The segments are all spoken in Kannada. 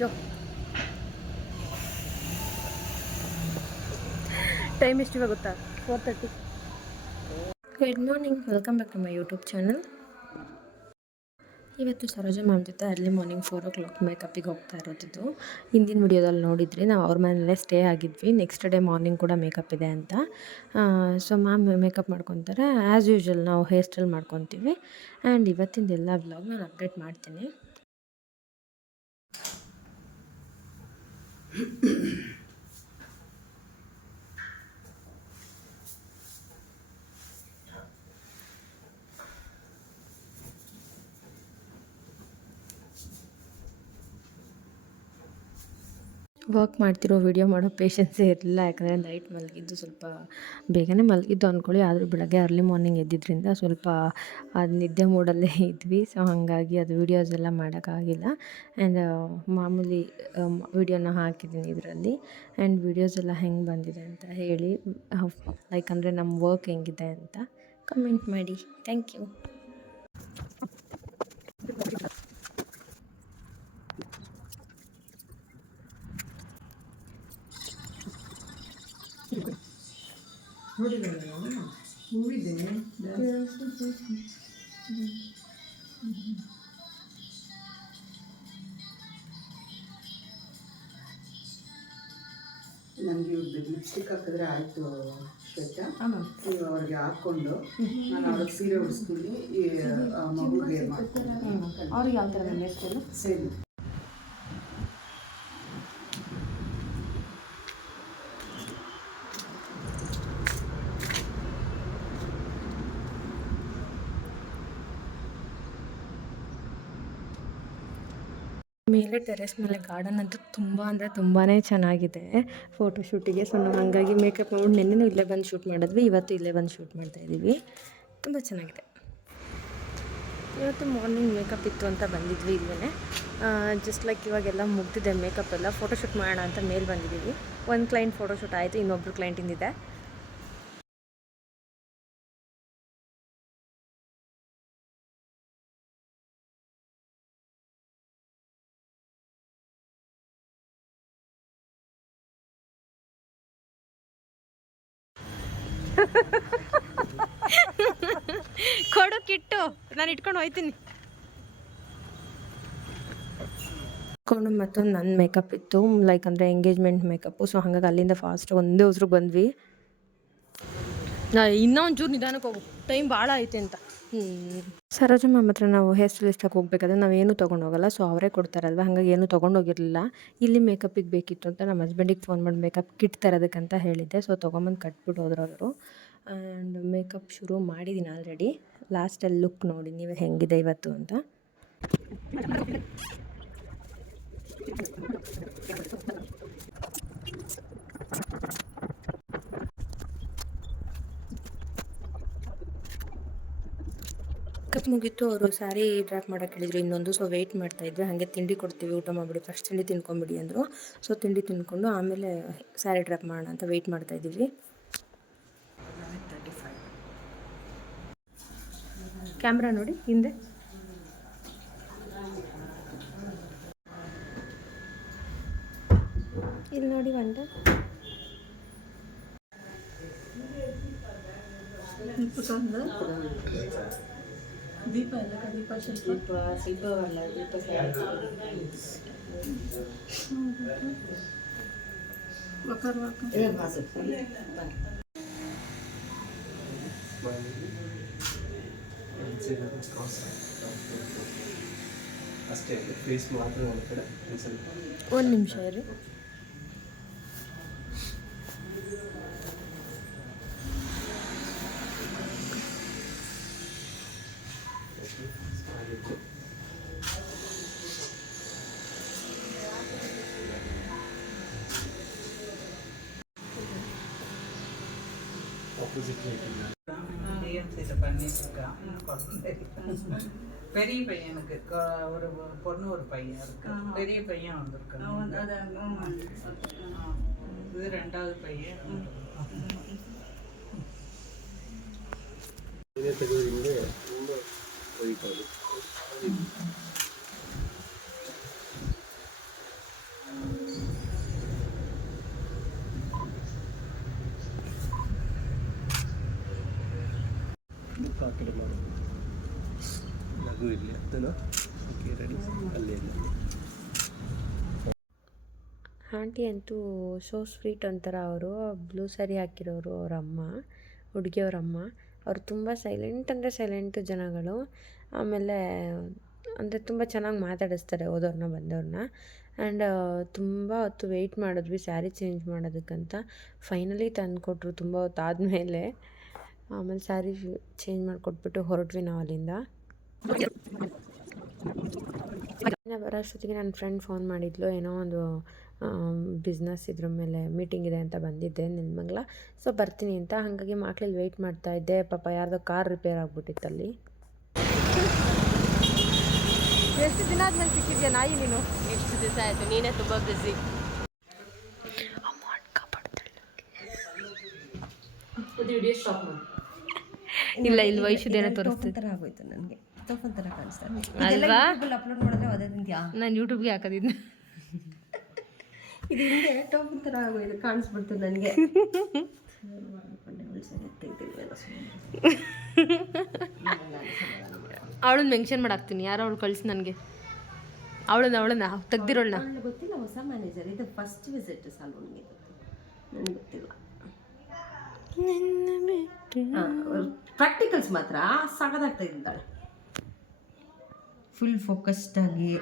ಎಷ್ಟು ಟೈಮ್ ಎಷ್ಟು ಇವಾಗ ಗೊತ್ತಾ? Four thirty good morning welcome back to my YouTube channel ಇವತ್ತು ಸರೋಜ ಮ್ಯಾಮ್ ಜೊತೆ early morning four o'clock ಮೇಕಪ್ಪಿಗೆ ಹೋಗ್ತಾ ಇರೋದಿದ್ದು. ಹಿಂದಿನ ವಿಡಿಯೋದಲ್ಲಿ ನೋಡಿದ್ರಿ ನಾವು ಅವ್ರ ಮನೇಲೇ ಸ್ಟೇ ಆಗಿದ್ವಿ. ನೆಕ್ಸ್ಟ್ ಡೇ ಮಾರ್ನಿಂಗ್ ಕೂಡ ಮೇಕಪ್ ಇದೆ ಅಂತ. ಸೊ ಮ್ಯಾಮ್ ಮೇಕಪ್ ಮಾಡ್ಕೊತಾರೆ. ಆ್ಯಸ್ ಯೂಶ್ವಲ್ ನಾವು ಹೇರ್ ಸ್ಟೈಲ್ ಮಾಡ್ಕೊತೀವಿ. ಆ್ಯಂಡ್ ಇವತ್ತಿಂದ ಎಲ್ಲ ವ್ಲಾಗ್ ನಾನು ಅಪ್ಡೇಟ್ ಮಾಡ್ತೀನಿ. Mm-hmm. ವರ್ಕ್ ಮಾಡ್ತಿರೋ ವೀಡಿಯೋ ಮಾಡೋ ಪೇಷನ್ಸೇ ಇರಲಿಲ್ಲ. ಯಾಕಂದರೆ ನೈಟ್ ಮಲಗಿದ್ದು ಸ್ವಲ್ಪ ಬೇಗನೆ ಮಲಗಿದ್ದು ಅಂದ್ಕೊಳ್ಳಿ ಆದರೂ ಬೆಳಗ್ಗೆ ಅರ್ಲಿ ಮಾರ್ನಿಂಗ್ ಎದ್ದಿದ್ದರಿಂದ ಸ್ವಲ್ಪ, ಅದು ನಿದ್ದೆ ಮೂಡಲ್ಲೇ ಇದ್ವಿ. ಸೊ ಹಾಗಾಗಿ ಅದು ವೀಡಿಯೋಸ್ ಎಲ್ಲ ಮಾಡೋಕ್ಕಾಗಿಲ್ಲ. ಆ್ಯಂಡ್ ಮಾಮೂಲಿ ವಿಡಿಯೋನ ಹಾಕಿದ್ದೀನಿ ಇದರಲ್ಲಿ. ಆ್ಯಂಡ್ ವೀಡಿಯೋಸ್ ಎಲ್ಲ ಹೆಂಗೆ ಬಂದಿದೆ ಅಂತ ಹೇಳಿ ಲೈಕ್ ಅಂದರೆ ನಮ್ಮ ವರ್ಕ್ ಹೆಂಗಿದೆ ಅಂತ ಕಮೆಂಟ್ ಮಾಡಿ. ಥ್ಯಾಂಕ್ ಯು ನನಗೆ ಇವ್ರದ್ದು ಲಿಪ್ಸ್ಟಿಕ್ ಹಾಕಿದ್ರೆ ಆಯಿತು ಶ್ವೇತಾ. ನೀವು ಅವ್ರಿಗೆ ಹಾಕ್ಕೊಂಡು ನಾನು ಅವ್ರಿಗೆ ಸೀರೆ ಉಡಿಸ್ತೀನಿ ಈ ಮಗುಗೆ ಮಾಡ್ತೀನಿ. ಅವ್ರಿಗೆ ಯಾವ ಥರ ಸೇಮ್ ಮೇಲೆ ಟೆರೆಸ್ ಮೇಲೆ ಗಾರ್ಡನ್ ಅಂತೂ ತುಂಬ ಅಂದರೆ ತುಂಬಾ ಚೆನ್ನಾಗಿದೆ. ಫೋಟೋ ಶೂಟಿಗೆ ಸೊ ನಾವು ಹಂಗಾಗಿ ಮೇಕಪ್ ಮಾಡಿ ನಿನ್ನೆನೂ ಇಲ್ಲೇ ಬಂದು ಶೂಟ್ ಮಾಡಿದ್ವಿ ಇವತ್ತು ಇಲ್ಲೇ ಬಂದು ಶೂಟ್ ಮಾಡ್ತಾ ಇದ್ದೀವಿ ತುಂಬ ಚೆನ್ನಾಗಿದೆ. ಇವತ್ತು ಮಾರ್ನಿಂಗ್ ಮೇಕಪ್ ಇತ್ತು ಅಂತ ಬಂದಿದ್ವಿ ಇಲ್ಲೇ ಜಸ್ಟ್ ಲೈಕ್ ಇವಾಗೆಲ್ಲ ಮುಗ್ದಿದೆ ಮೇಕಪ್ ಎಲ್ಲ ಫೋಟೋಶೂಟ್ ಮಾಡೋಣ ಅಂತ ಮೇಲೆ ಬಂದಿದ್ದೀವಿ. ಒಂದು ಕ್ಲೈಂಟ್ ಫೋಟೋಶೂಟ್ ಆಯಿತು ಇನ್ನೊಬ್ರು ಕ್ಲೈಂಟಿಂದಿದೆ ಕೊಡು ಕಿಟ್ಟು ನಾನು ಇಟ್ಕೊಂಡು ಹೋಯ್ತೀನಿ. ಕೊಂಡು ಮತ್ತೊಂದು ನನ್ನ ಮೇಕಪ್ ಇತ್ತು ಲೈಕ್ ಅಂದರೆ ಎಂಗೇಜ್ಮೆಂಟ್ ಮೇಕಪ್ಪು ಸೊ ಹಾಗಾಗಿ ಅಲ್ಲಿಂದ ಫಾಸ್ಟ್ ಒಂದೇ ಉಸಿರು ಬಂದ್ವಿ. ನಾ ಇನ್ನೂ ಒಂಚೂರು ನಿಧಾನಕ್ಕೆ ಹೋಗು. ಟೈಮ್ ಭಾಳ ಐತೆ ಅಂತ. ಸರೋಜ ಮ್ಯಾಮ್ ಹತ್ರ ನಾವು ಹೇರ್ ಸ್ಟೈಲಿಸ್ಟಾಗಿ ಹೋಗ್ಬೇಕಾದ್ರೆ ನಾವೇನು ತೊಗೊಂಡು ಹೋಗಲ್ಲ ಸೊ ಅವರೇ ಕೊಡ್ತಾರಲ್ವ? ಹಾಗಾಗಿ ಏನು ತೊಗೊಂಡೋಗಿರಲಿಲ್ಲ ಇಲ್ಲಿ ಮೇಕಪ್ಪಿಗೆ ಬೇಕಿತ್ತು ಅಂತ ನಮ್ಮ ಹಸ್ಬೆಂಡಿಗೆ ಫೋನ್ ಮಾಡಿ ಮೇಕಪ್ ಕಿಟ್ ತರೋದಕ್ಕಂತ ಹೇಳಿದ್ದೆ. ಸೊ ತೊಗೊಂಬಂದು ಕಟ್ಬಿಟ್ಟು ಹೋದ್ರು ಅವರು ಆ್ಯಂಡ್ ಮೇಕಪ್ ಶುರು ಮಾಡಿದ್ದೀನಿ ಆಲ್ರೆಡಿ ಲಾಸ್ಟಲ್ಲಿ ಲುಕ್ ನೋಡಿ, ನೀವು ಹೆಂಗಿದೆ ಇವತ್ತು ಅಂತ. ಕಪ್ ಮುಗೀತು, ಅವರು ಸ್ಯಾರಿ ಡ್ರಾಪ್ ಮಾಡೋಕೆ ಹೇಳಿದ್ರು, ಇನ್ನೊಂದು ಸೊ ವೆಯ್ಟ್ ಮಾಡ್ತಾ ಇದ್ವಿ ಹಾಗೆ ತಿಂಡಿ ಕೊಡ್ತೀವಿ, ಊಟ ಮಾಡಿಬಿಡಿ ಫಸ್ಟ್ ತಿಂಡಿ ತಿನ್ಕೊಂಬಿಡಿ ಅಂದರು. ಸೊ ತಿಂಡಿ ತಿನ್ಕೊಂಡು ಆಮೇಲೆ ಸ್ಯಾರಿ ಡ್ರಾಪ್ ಮಾಡೋಣ ಅಂತ ವೆಯ್ಟ್ ಮಾಡ್ತಾ ಇದ್ದೀವಿ. ತರ್ಟಿ ಕ್ಯಾಮ್ರಾ ನೋಡಿ, ಹಿಂದೆ. ಇಲ್ಲಿ ನೋಡಿ ಒಂದು. ದೀಪ ಎಲ್ಲ ದೀಪ ದೀಪ ದೀಪವಲ್ಲ ದೀಪ ಅಷ್ಟೇ ಫೇಸ್ ಮಾತ್ರ ಒಂದು ಕಡೆ ಒಂದ್ ಸ್ವಲ್ಪ ಒಂದು ನಿಮಿಷ ಇರಿ ஒரு பொண்ணு ஒரு பையன் இருக்கு பெரிய பையன் வந்திருக்கான் இது ரெண்டாவது பையன். ரொம்ப வழிபாடு താക്കിടമാണ് ലഘുവില്ല ಆಂಟಿ ಅಂತೂ ಸೋ ಸ್ವೀಟ್ ಒಂಥರ ಅವರು ಬ್ಲೂ ಸ್ಯಾರಿ ಹಾಕಿರೋರು ಅವರಮ್ಮ ಅಮ್ಮ ಅವರು ತುಂಬ ಸೈಲೆಂಟ್ ಅಂದರೆ ಸೈಲೆಂಟ್ ಜನಗಳು ಆಮೇಲೆ ಅಂದರೆ ತುಂಬ ಚೆನ್ನಾಗಿ ಮಾತಾಡಿಸ್ತಾರೆ ಹೋದವ್ರನ್ನ ಬಂದವ್ರನ್ನ ಆ್ಯಂಡ್ ತುಂಬ ಹೊತ್ತು ವೆಯ್ಟ್ ಮಾಡಿದ್ವಿ ಸ್ಯಾರಿ ಚೇಂಜ್ ಮಾಡೋದಕ್ಕಂತ ಫೈನಲಿ ತಂದುಕೊಟ್ರು ತುಂಬ ಹೊತ್ತು ಆದಮೇಲೆ ಆಮೇಲೆ ಸ್ಯಾರಿ ಚೇಂಜ್ ಮಾಡಿಕೊಟ್ಬಿಟ್ಟು ಹೊರಟ್ವಿ ನಾವು ಅಲ್ಲಿಂದ ಬರೋ ಅಷ್ಟೊತ್ತಿಗೆ ನನ್ನ ಫ್ರೆಂಡ್ ಫೋನ್ ಮಾಡಿದ್ಲು ಏನೋ ಒಂದು ಬಿಸ್ನೆಸ್ ಇದ್ರ ಮೇಲೆ ಮೀಟಿಂಗ್ ಇದೆ ಅಂತ ಬಂದಿದ್ದೆ ನೆಲಮಂಗ್ಲ. ಸೊ ಬರ್ತೀನಿ ಅಂತ. ಹಾಗಾಗಿ ಮಕ್ಳಲ್ಲಿ ವೆಯ್ಟ್ ಮಾಡ್ತಾ ಇದ್ದೆ. ಪಾಪ ಯಾರ್ದೋ ಕಾರ್ ರಿಪೇರ್ ಆಗಿಬಿಟ್ಟಿತ್ತಲ್ಲಿ ಎಷ್ಟು ದಿನ ಆದ್ಮೇಲೆ ಸಿಕ್ಕಿದ್ಯಾ ನಾಯಿ ನೀನು? ಎಷ್ಟು ದಿವಸ ಆಯಿತು? ನೀನೇ ತುಂಬ ಬ್ಯುಸಿ ವಿಡಿಯೋ ಸ್ಟಾಪ್ ಮಾಡಿ? ಇಲ್ಲ ಇಲ್ಲಿ ವಯಸ್ಸುದೇನೋ ತೋರಿಸ್ತಿದ್ದೆ ಥರ ಆಗೋಯ್ತು ನನಗೆ. ತೋಫನ್ ಥರ ಕಾಣಿಸ್ತಾರೆ ಅಲ್ವಾ? ಅಪ್ಲೋಡ್ ಮಾಡಿದ್ರೆ ಅದೇ ನಾನು ಯೂಟ್ಯೂಬ್ಗೆ ಹಾಕೋದಿದ್ದೆ ಇದು ಹಿಂಗೆ ಟೋಫನ್ ಥರ ಆಗೋಯ್ತು ಕಾಣಿಸ್ಬಿಡ್ತು ನನಗೆ. ಅವಳನ್ನ ಮೆನ್ಷನ್ ಮಾಡಾಕ್ತೀನಿ. ಯಾರೋ ಅವಳು ಕಳಿಸಿ ನನಗೆ. ಅವಳನ್ನ ಅವಳನ್ನ ತೆಗ್ದಿರೋಳನ್ನ. ಗೊತ್ತಿಲ್ಲ ಹೊಸ ಮ್ಯಾನೇಜರ್ ಇದು ಫಸ್ಟ್ ವಿಸಿಟ್ ಸಲೂನ್ಗೆ ನನಗೆ ಗೊತ್ತಿಲ್ಲ. ಪ್ರಾಕ್ಟಿಕಲ್ಸ್ ಮಾತ್ರ. ಸಗದಾಗ್ತಾ ಇದ್ದಾಳೆ. ಫುಲ್ ಫೋಕಸ್ಡ್ ಆಗಿ.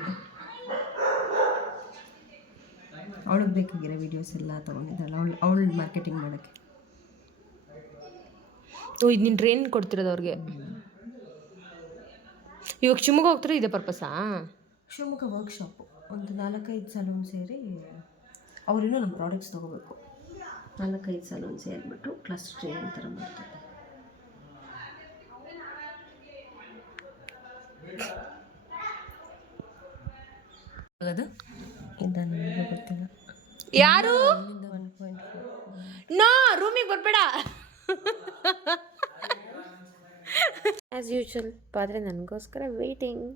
ಅವಳಿಗೆ ಬೇಕಾಗಿರೋ ವಿಡಿಯೋಸ್ ಎಲ್ಲ ತೊಗೊಂಡಿದ್ದಾಳೆ. ಅವಳು ಅವಳು ಮಾರ್ಕೆಟಿಂಗ್ ಮಾಡೋಕ್ಕೆ. ಓ ಇದು ನೀನು ಟ್ರೈನ್ ಕೊಡ್ತಿರೋದು ಅವ್ರಿಗೆ? ಇವಾಗ ಶಿವಮೊಗ್ಗ ಹೋಗ್ತಿರೋ ಇದೆ ಪರ್ಪಸಾ ಶಿವಮೊಗ್ಗ ವರ್ಕ್ಶಾಪು ಒಂದು ನಾಲ್ಕೈದು ಸಲೂನ್ ಸೇರಿ ಅವರಿನ್ನೂ ನಮ್ಮ ಪ್ರಾಡಕ್ಟ್ಸ್ ತೊಗೋಬೇಕು. ನಾಲ್ಕೈದು ಸಲೂನ್ ಸೇರಿಬಿಟ್ಟು ಕ್ಲಾಸ್ ಟ್ರೈನಿಂಗ್ ಥರ ಮಾಡ್ತಾರೆ. ಅದು? ನನಗೆ ಗೊತ್ತಿಲ್ಲ. ಯಾರು? ನೋ ರೂಮಿಗೆ ಬರಬೇಡ. ಆ್ಯಸ್ ಯೂಶುವಲ್ ಆದರೆ ನನಗೋಸ್ಕರ ವೇಟಿಂಗ್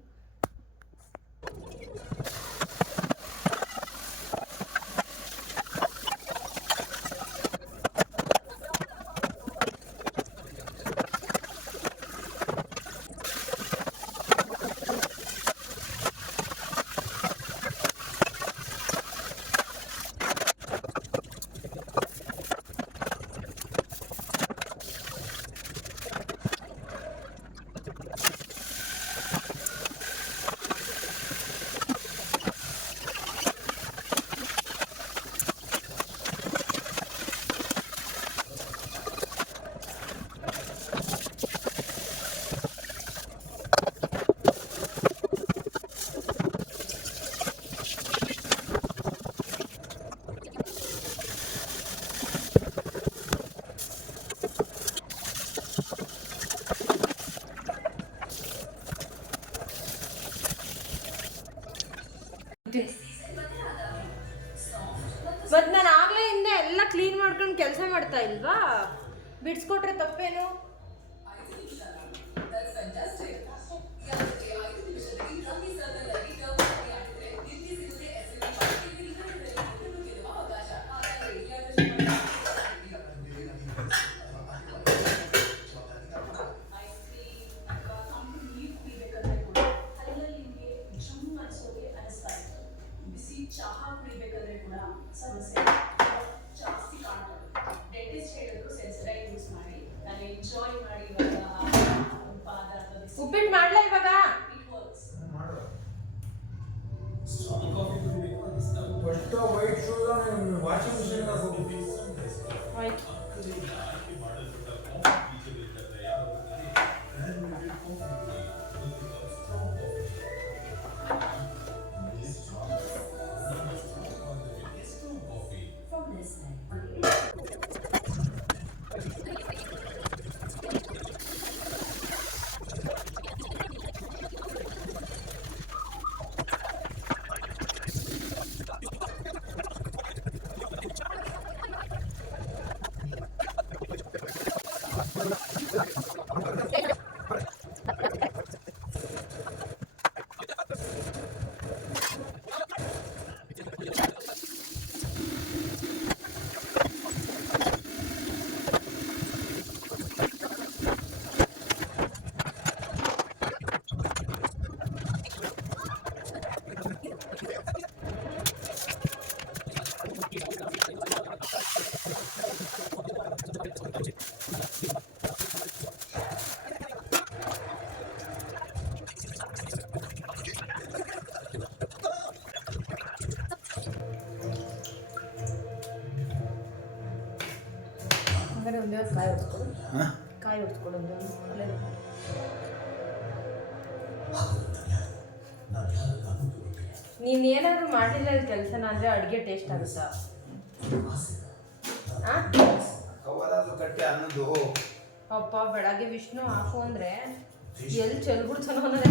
ಕುಡಿಬೇಕಾದ್ರೆ ಕೂಡ ಸಮಸ್ಯೆ ಜಾಸ್ತಿ ಕಾಣ್ತದೆ ಡೆಂಟಿಸ್ಟ್ ಹೇಳಿದ್ರು ಸೆನ್ಸಿಟೈವ್ ಯೂಸ್ ಮಾಡಿ ನಾನು ಎಂಜಾಯ್ ಮಾಡಿ ಇವಾಗ ಪಾದ ಉಪ್ಪಿಟ್ಟು ಮಾಡ್ಲಾ ಇವಾಗ it works first white shoes washing machine ಹಾಕೋಬೇಕು Okay. ಏನಾದ್ರು ನೀನು ಏನಾದರೂ ಅಂದ್ರೆ ಕೆಲಸನ ಅಂದರೆ ಅಡುಗೆ ಟೇಸ್ಟ್ ಆಗುತ್ತಾ? ಅಪ್ಪ ಬೆಳಗ್ಗೆ ವಿಷ್ಣು ಹಾಕು ಅಂದ್ರೆ ಎಲ್ಲಿ ಚೆಲ್ಬಿಡ್ತಾನೋ ಅನ್ನೋದೇ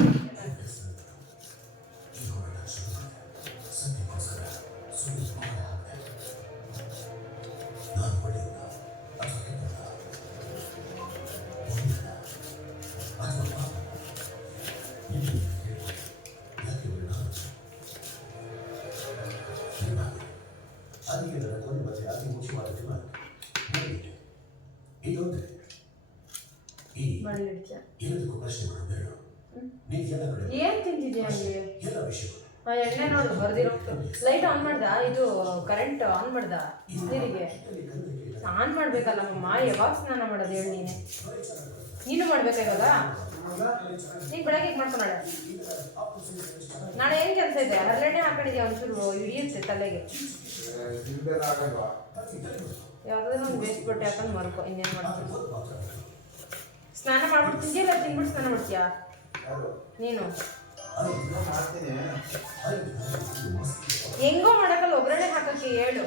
ಎಣ್ಣೆ ನೋಡು ಬರ್ದಿರೋ ಲೈಟ್ ಆನ್ ಮಾಡ್ದ? ಇದು ಕರೆಂಟ್ ಆನ್ ಮಾಡ್ದ? ನೀರಿಗೆ? ಆನ್ ಮಾಡ್ಬೇಕಲ್ಲಮ್ಮ ಯಾವಾಗ ಸ್ನಾನ ಮಾಡೋದು ಹೇಳಿ ನೀನೆ? ನೀನು ಮಾಡ್ಬೇಕಾ ಇವಾಗ? ನೀನು ಬೆಳಗ್ಗೆ ಮಾಡ್ಕೊಂಡ ನಾಳೆ? ಏನು ಕೆಲಸ ಇದೆ? ಹರಳೆಣ್ಣೆ ಹಾಕೊಂಡಿದ್ಯಾ ಒಂಚೂರು? ಹಿಡಿಯುತ್ತೆ ತಲೆಗೆ. ಯಾವ್ದಾದ್ರು ಒಂದು ಬೇಸ್ ಬಟ್ಟೆ ಹಾಕೊಂಡು ಮರ್ಕೊ ಇನ್ನೇನು ಮಾಡ್ತೀನಿ ಸ್ನಾನ ಮಾಡ್ಬಿಟ್ಟು ತಿಂದಿಲ್ಲ ತಿನ್ಬಿಟ್ಟು ಸ್ನಾನ ಮಾಡ್ತೀಯಾ? ನೀನು? ಹೆಂಗೋ ಮಾಡಕ್ಕಲ್ಲ ಒಗ್ಗರಣೆ ಹಾಕಕ್ಕೆ ಹೇಳು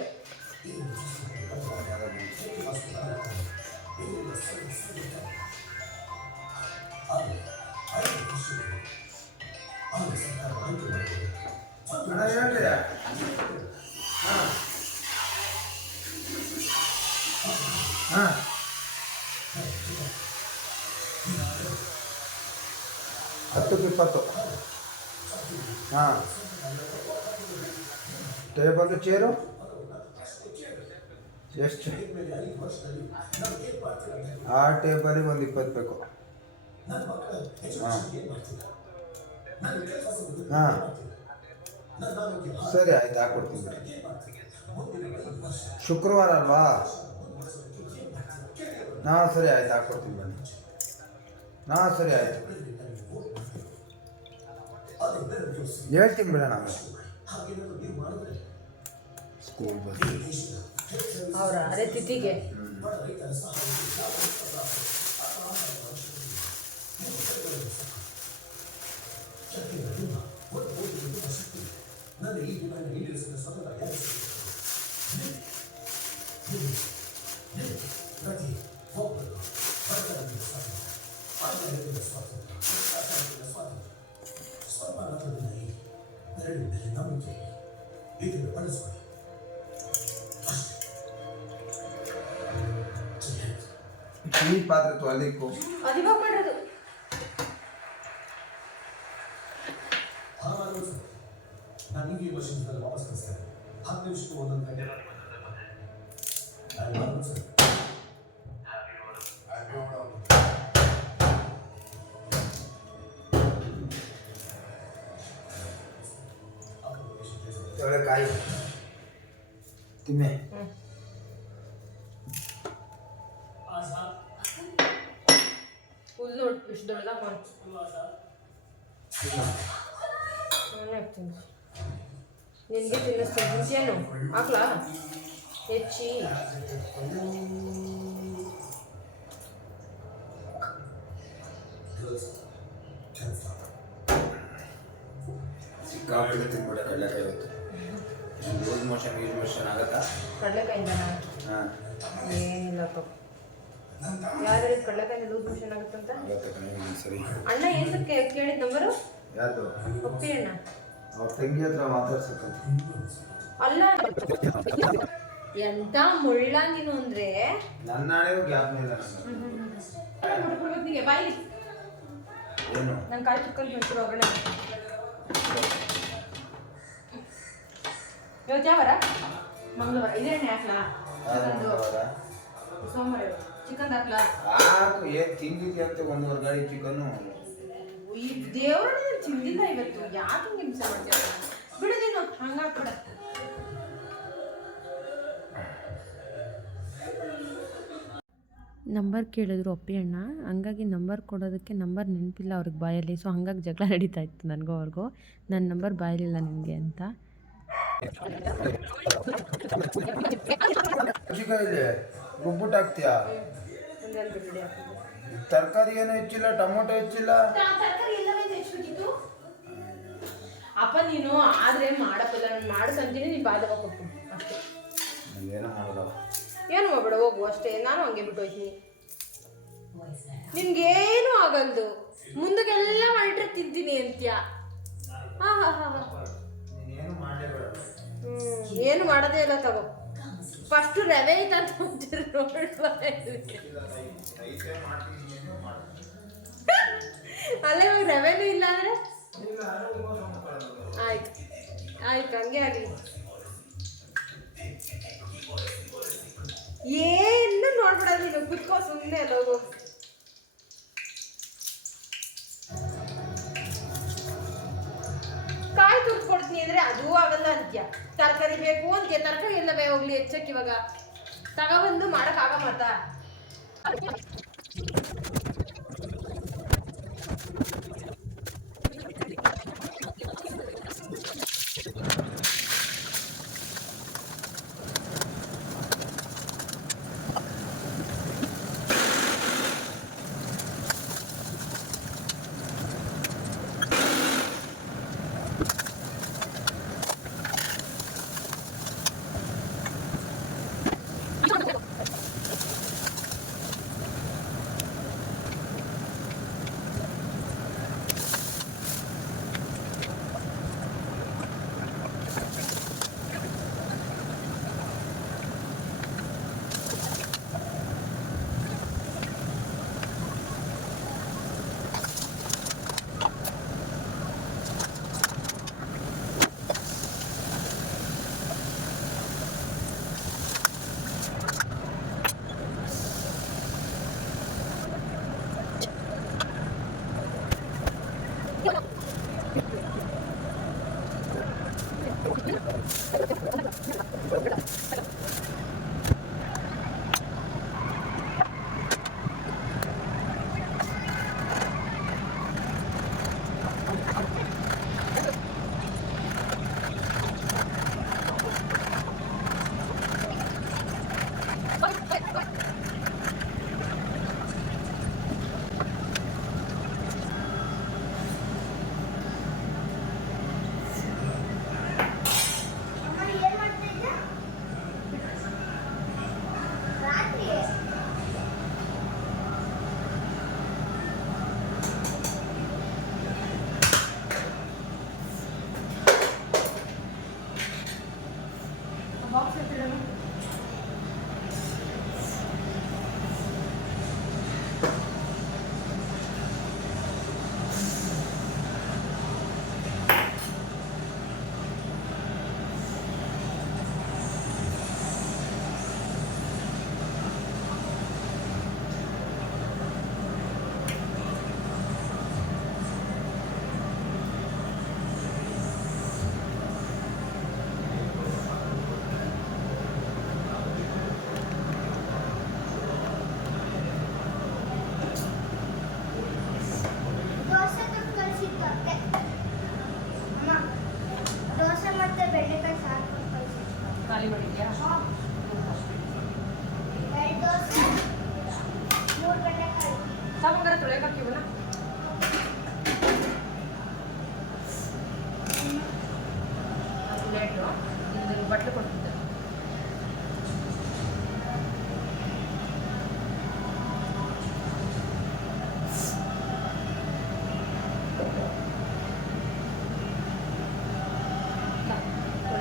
ಹತ್ತಕ್ಕೆ ಇಪ್ಪತ್ತು ಹಾಂ ಟೇಬಲ್ ಚೇರು ಎಷ್ಟು ಆ ಟೇಬಲಿಗೆ ಒಂದು ಇಪ್ಪತ್ತು ಬೇಕು ಹಾಂ ಹಾಂ ಸರಿ ಆಯ್ತು ಹಾಕ್ಕೊಡ್ತೀನಿ ಬಿಡಿ. ಶುಕ್ರವಾರ ಅಲ್ವಾ ಹಾಂ ಸರಿ ಆಯ್ತು ಹಾಕ್ಕೊಡ್ತೀನಿ ಬನ್ನಿ ಹಾಂ ಸರಿ ಆಯ್ತು ಹೇಳ್ತೀನಿ ಬಿಡೋಣ. ಸ್ಕೂಲ್ ಬಸ್ ಅವರ ಅದೇ ತಿಥಿಗೆ ಟೀ ಪಾತ್ರೆ ತೊಳಿಕು ಅದು ಇವಾಗ ಮಾಡಿರೋದು. ಕಾಯಿ. ತಿಮ್ಮೆ ಫುಲ್ ನೋಡಿ ಇಷ್ಟು ದೊಡ್ಡದಾಗ ನಾನೇ ಹಾಕ್ತೀನಿ ನಿನಗೆ ತಿನ್ನಿಸ್ತೀನಿ ತಿಂತೀಯೇನು ಹಾಕ್ಲಾ ಹೆಚ್ಚಿ ಸಿಕ್ಕಾಪಟ್ಟೆ ತಿನ್ಬಿಡ ಕಡಲೆಕಾಯಿ ಇವತ್ತು ಲೂಸ್ ಮೋಷನ್ ಯೂಸ್ ಮೋಷನ್ ಆಗತ್ತಾ ಕಡಲೆಕಾಯಿಂದನ ಹಾಂ ಏನಿಲ್ಲಪ್ಪ ಯಾರು ಹೇಳಿದ ಕಡಲೆಕಾಯಿ ಲೂಸ್ ಮೋಷನ್ ಆಗುತ್ತಂತ ಆಗತ್ತೆ ಸರಿ ಅಣ್ಣ ಏನಕ್ಕೆ ಕೇಳಿದ ನಂಬರು ಒಪ್ಪಿ ಅಣ್ಣ ಅವ್ರ ತಂಗಿ ಹತ್ರ ಮಾತಾಡ್ಸಕ್ಕಂತ. ಅಲ್ಲ ಎಂತ ಮುಳ್ಳ ನೀನು ಅಂದ್ರೆ? ನನ್ನ ನಾಳೆಗೂ ಗ್ಯಾಪ್ ಇಲ್ಲ ನನಗೆ. ಬಾಯಿ. ಏನು? ನಾನು ಕಾಯಿ ಚಿಕ್ಕನ್ ತಿಂತೀರ ಒಗ್ಗರಣೆ. ಇವತ್ತು ಯಾವಾರ? ಮಂಗಳವಾರ. ಇದೇ ಎಣ್ಣೆ ಹಾಕ್ಲಾ? ಸೋಮವಾರ ಚಿಕನ್ ಹಾಕ್ಲಾ ಹಾಕು ಏನು ತಿಂದಿದ್ಯಾ ಅಂತ ಒಂದೂವರೆ ಗಾಡಿ ಚಿಕನ್ನು? ಈ ದೇವ್ರನ್ನ ನಾನು ತಿಂದಿಲ್ಲ ಇವತ್ತು. ಯಾಕೆ ಹಿಂಸೆ ಮಾಡ್ತೀಯ? ಬಿಡುದೇನು ಹಂಗಾಗ್ಬಿಡ ನಂಬರ್ ಕೇಳಿದ್ರು ಅಪ್ಪಿ ಅಣ್ಣ. ಹಂಗಾಗಿ ನಂಬರ್ ಕೊಡೋದಕ್ಕೆ ನಂಬರ್ ನೆನಪಿಲ್ಲ ಅವ್ರಿಗೆ ಬಾಯಲ್ಲಿ. ಸೊ ಹಂಗಾಗಿ ಜಗಳ ನಡೀತಾ ಇತ್ತು ನನಗೂ ಅವ್ರಿಗೂ. ನನ್ನ ನಂಬರ್ ಬಾಯಲಿಲ್ಲ ನಿಮಗೆ ಅಂತ. ರುಬ್ಬಿಟ್ಟು ಹಾಕ್ತೀಯಾ? ತರಕಾರಿ ಏನು ಹೆಚ್ಚಿಲ್ಲ ಟೊಮೊಟೊ ಹೆಚ್ಚಿಲ್ಲ. ಅಪ್ಪ ನೀನು ಆದ್ರೆ ಮಾಡಪ್ಪಲ್ಲ ನಾನು ಮಾಡ್ಸಂತೀನಿ ನೀನು ಬಾದವ ಕೊಟ್ಟು ಅಷ್ಟೇ. ಏನೋ ಮಾಡಲ್ಲ. ಏನು ಮಾಡ್ಬೇಡ ಹೋಗು ಅಷ್ಟೇ. ನಾನು ಹಂಗೆ ಬಿಟ್ಟು ಹೋಗ್ತೀನಿ ನಿನ್ಗೇನು ಆಗಲ್ದು. ಮುಂದಕ್ಕೆಲ್ಲ ಮಾಡಿಟ್ರೆ ತಿಂತೀನಿ ಅಂತ್ಯ. ಹಾ ಹಾ ಹಾ ಹಾ. ಏನು ಮಾಡೋದೇ ಇಲ್ಲ ತಗೋ. ಫಸ್ಟ್ ರವೆ ಐತೆ ಅಂತ ನೋಡುವ ಅಲ್ಲೇ ಇವಾಗ ರವೆನೂ ಇಲ್ಲ ಅಂದ್ರೆ? ಆಯ್ತು. ಆಯ್ತು, ಹಂಗೆ ಆಗಲಿ. ಏನು ನೋಡ್ಬಿಡೋದು ನೀನು? ಕುತ್ಕೋ ಸುಮ್ಮನೆ ಹೋಗು. ಕಾಯಿ ತುರ್ಕೊಡ್ತೀನಿ ಅಂದ್ರೆ ಅದೂ ಆಗಲ್ಲ ಅಂತ್ಯ? ತರಕಾರಿ ಬೇಕು ಅಂತ ತರಕಾರಿ ಎಲ್ಲವೇ ಹೋಗ್ಲಿ ಹೆಚ್ಚಕ್ಕೆ ಇವಾಗ ತಗೊಬಂದು ಮಾಡಕ್ ದೋಸೆ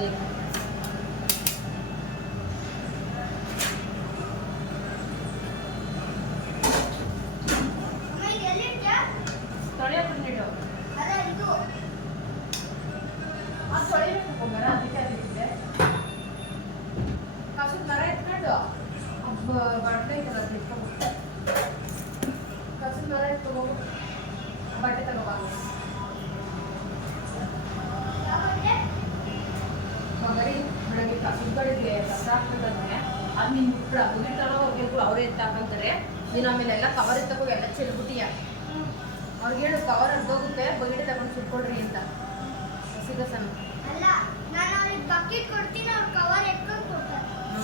রেখে ನಾನು ಅವ್ರಿಗೆ ಬಕೆಟ್ ಕೊಡ್ತೀನಿ ಅವ್ರು ಕವರ್ ಎತ್ಕೊಂಡು ಕೊಡ್ತಾರೆ ಹ್ಞೂ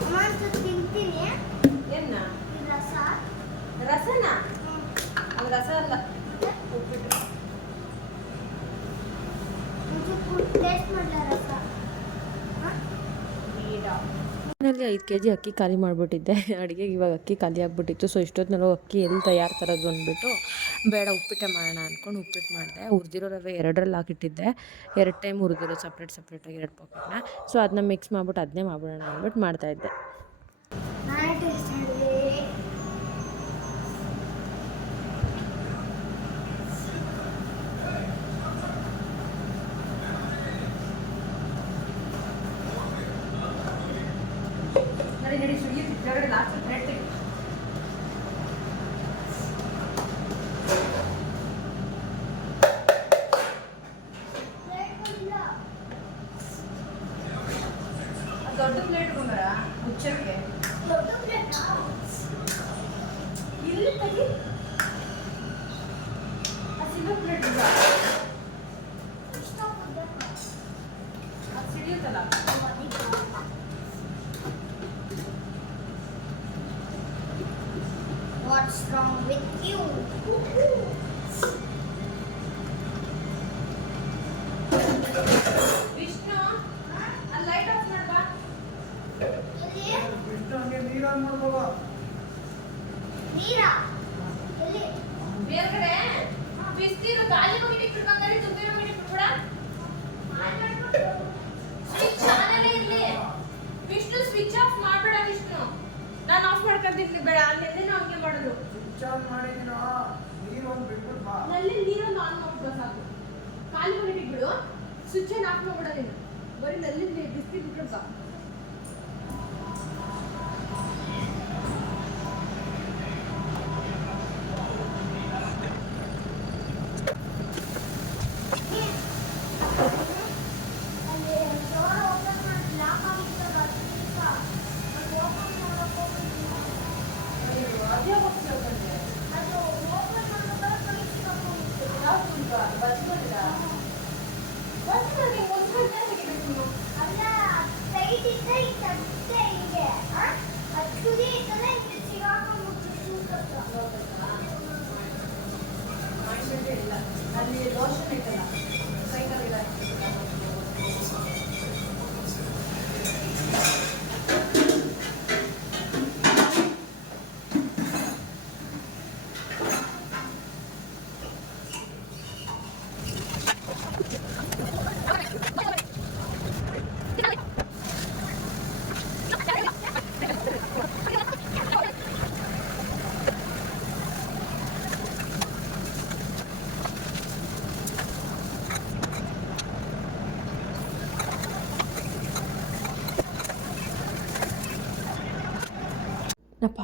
ಅಮ್ಮ ಅಂತ ತಿಂತೀನಿ ಏನ ಈ ರಸ ರಸನ ಅದು ರಸ ಅಲ್ಲ ಒಂಚೂರು ಟೇಸ್ಟ್ ಮಾಡಲ ರಸ ಹಾಂ ಐದು ಕೆ ಜಿ ಅಕ್ಕಿ ಖಾಲಿ ಮಾಡಿಬಿಟ್ಟಿದ್ದೆ. ಅಡುಗೆಗೆ ಇವಾಗ ಅಕ್ಕಿ ಖಾಲಿ ಆಗಿಬಿಟ್ಟಿತ್ತು. ಸೊ ಇಷ್ಟೊತ್ತಿನಲ್ಲೂ ಅಕ್ಕಿ ಎಲ್ಲಿ ತಯಾರು ತರೋದು ಅಂದ್ಬಿಟ್ಟು ಬೇಡ, ಉಪ್ಪಿಟ್ಟೆ ಮಾಡೋಣ ಅಂದ್ಕೊಂಡು ಉಪ್ಪಿಟ್ಟು ಮಾಡಿದೆ. ಹುರಿದಿರೋ ರವೆ ಎರಡರಲ್ಲಿ ಹಾಕಿಟ್ಟಿದ್ದೆ. ಎರಡು ಟೈಮ್ ಹುರಿದಿರೋ ಸಪ್ರೇಟ್ ಸಪ್ರೇಟಾಗಿ ಎರಡು ಪಾಕೆಟ್ನ ಸೊ ಅದನ್ನ ಮಿಕ್ಸ್ ಮಾಡ್ಬಿಟ್ಟು, ಅದನ್ನೇ ಮಾಡ್ಬಿಡೋಣ ಅಂದ್ಬಿಟ್ಟು ಮಾಡ್ತಾಯಿದ್ದೆ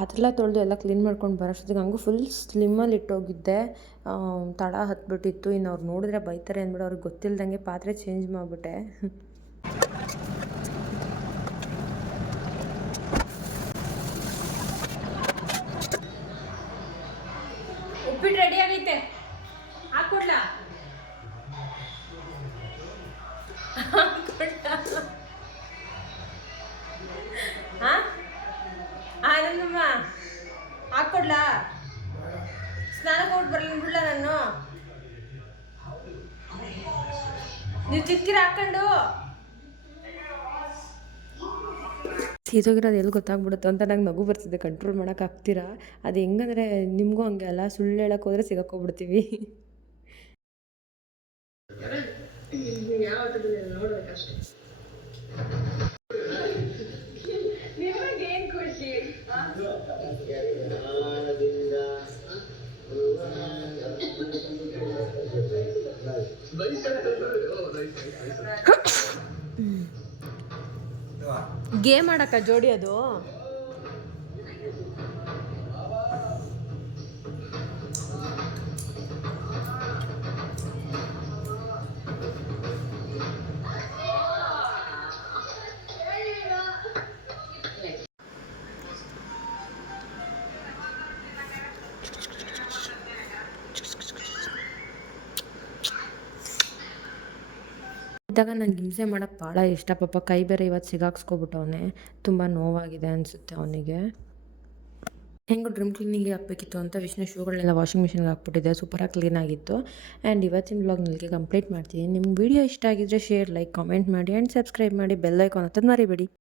ನಾ ಪಾತ್ರೆ ಎಲ್ಲ ತೊಳೆದು ಎಲ್ಲ ಕ್ಲೀನ್ ಮಾಡ್ಕೊಂಡು ಬರೋಷ್ಟೊತ್ತಿಗೆ ಹಂಗೂ ಫುಲ್ ಸ್ಲಿಮ್ಮಲ್ಲಿ ಇಟ್ಟೋಗಿದ್ದೆ. ತಡ ಹತ್ಬಿಟ್ಟಿತ್ತು. ಇನ್ನು ಅವ್ರು ನೋಡಿದ್ರೆ ಬೈತಾರೆ ಅಂದ್ಬಿಟ್ಟು ಅವ್ರಿಗೆ ಗೊತ್ತಿಲ್ಲದಂಗೆ ಪಾತ್ರೆ ಚೇಂಜ್ ಮಾಡಿಬಿಟ್ಟೆ. ಉಪ್ಪಿಟ್ಟು ರೆಡಿ ಆಗೈತೆ. ಹಾಕ್ಕೊಡ್ಲಾ? ಸೀದೋಗಿರೋದು ಎಲ್ಲಿ ಗೊತ್ತಾಗ್ಬಿಡುತ್ತೋ ಅಂತ ನಂಗೆ ನಗು ಬರ್ತಿದೆ. ಕಂಟ್ರೋಲ್ ಮಾಡೋಕೆ ಮಾಡೋಕ್ಕಾಗ್ತೀರಾ ಅದು ಹೆಂಗಂದರೆ ನಿಮಗೂ ಹಂಗೆ ಅಲ್ಲ? ಸುಳ್ಳು ಹೇಳಕ್ಕೆ ಹೋದರೆ ಸಿಗಾಕೋಗ್ಬಿಡ್ತೀವಿ ಗೇಮ್ ಆಡಕ್ಕ ಜೋಡಿ ಅದು. ಇದ್ದಾಗ ನಂಗೆ ಹಿಂಸೆ ಮಾಡೋಕ್ಕೆ ಭಾಳ ಇಷ್ಟ. ಪಾಪ ಕೈ ಬೇರೆ ಇವತ್ತು ಸಿಗಾಕ್ಸ್ಕೊಬಿಟ್ಟವನೆ ತುಂಬ ನೋವಾಗಿದೆ ಅನಿಸುತ್ತೆ ಅವನಿಗೆ. ಹೆಂಗೆ ಡ್ರಮ್ ಕ್ಲೀನಿಂಗ್ಗೆ ಹಾಕಬೇಕಿತ್ತು ಅಂತ ವಿಷ್ಣು ಶೂಗಳನ್ನೆಲ್ಲ ವಾಷಿಂಗ್ ಮಿಷಿನ್ಗೆ ಹಾಕ್ಬಿಟ್ಟಿದ್ದೆ ಸೂಪರಾಗಿ ಕ್ಲೀನ್ ಆಗಿತ್ತು. ಆ್ಯಂಡ್ ಇವತ್ತಿನ ಬ್ಲಾಗ್ ನಿಮಗೆ ಕಂಪ್ಲೀಟ್ ಮಾಡ್ತೀನಿ. ನಿಮ್ಗೆ ವಿಡಿಯೋ ಇಷ್ಟ ಆಗಿದ್ದರೆ ಶೇರ್, ಲೈಕ್, ಕಾಮೆಂಟ್ ಮಾಡಿ ಆ್ಯಂಡ್ ಸಬ್ಸ್ಕ್ರೈಬ್ ಮಾಡಿ ಬೆಲ್ ಐಕಾನ್ ಹತ್ತೋದು ಮರಿಬೇಡಿ.